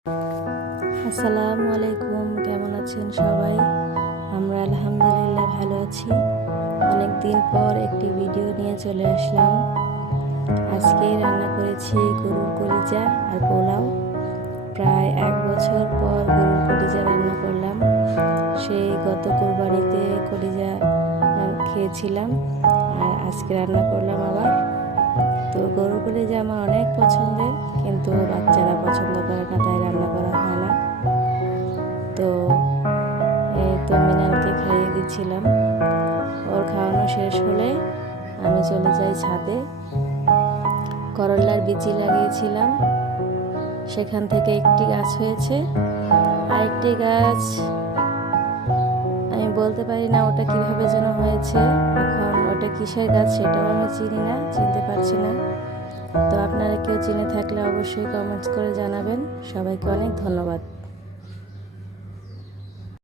আসসালামু আলাইকুম, কেমন আছেন সবাই? আমরা আলহামদুলিল্লাহ ভালো আছি। অনেক দিন পর একটি ভিডিও নিয়ে চলে আসলাম। আজকে রান্না করেছি গরুর কলিজা আর পোলাও। প্রায় 1 বছর পর গরুর কলিজা রান্না করলাম। সেই গত কোরবানিতে কলিজা খেয়েছিলাম, আর আজকে রান্না করলাম আবার। তো গরুর কলিজা আমার অনেক পছন্দের, কিন্তু বাচ্চারা পছন্দ করে না, তাই রান্না করা হয় না। তো এই তো মিনালকে খাইয়ে দিচ্ছিলাম। ওর খাওয়ানো শেষ হলে আমি চলে যাই ছাদে। করলার বিচি লাগিয়েছিলাম, সেখান থেকে একটি গাছ হয়েছে। আরেকটি গাছ আমি বলতে পারি না ওটা কিভাবে যেন হয়েছে। এখন ওটা কিসের গাছ সেটাও আমি চিনতে পারছি না। তো আপনারা কেউ চিনে থাকলে অবশ্যই কমেন্টস করে জানাবেন। সবাইকে অনেক ধন্যবাদ।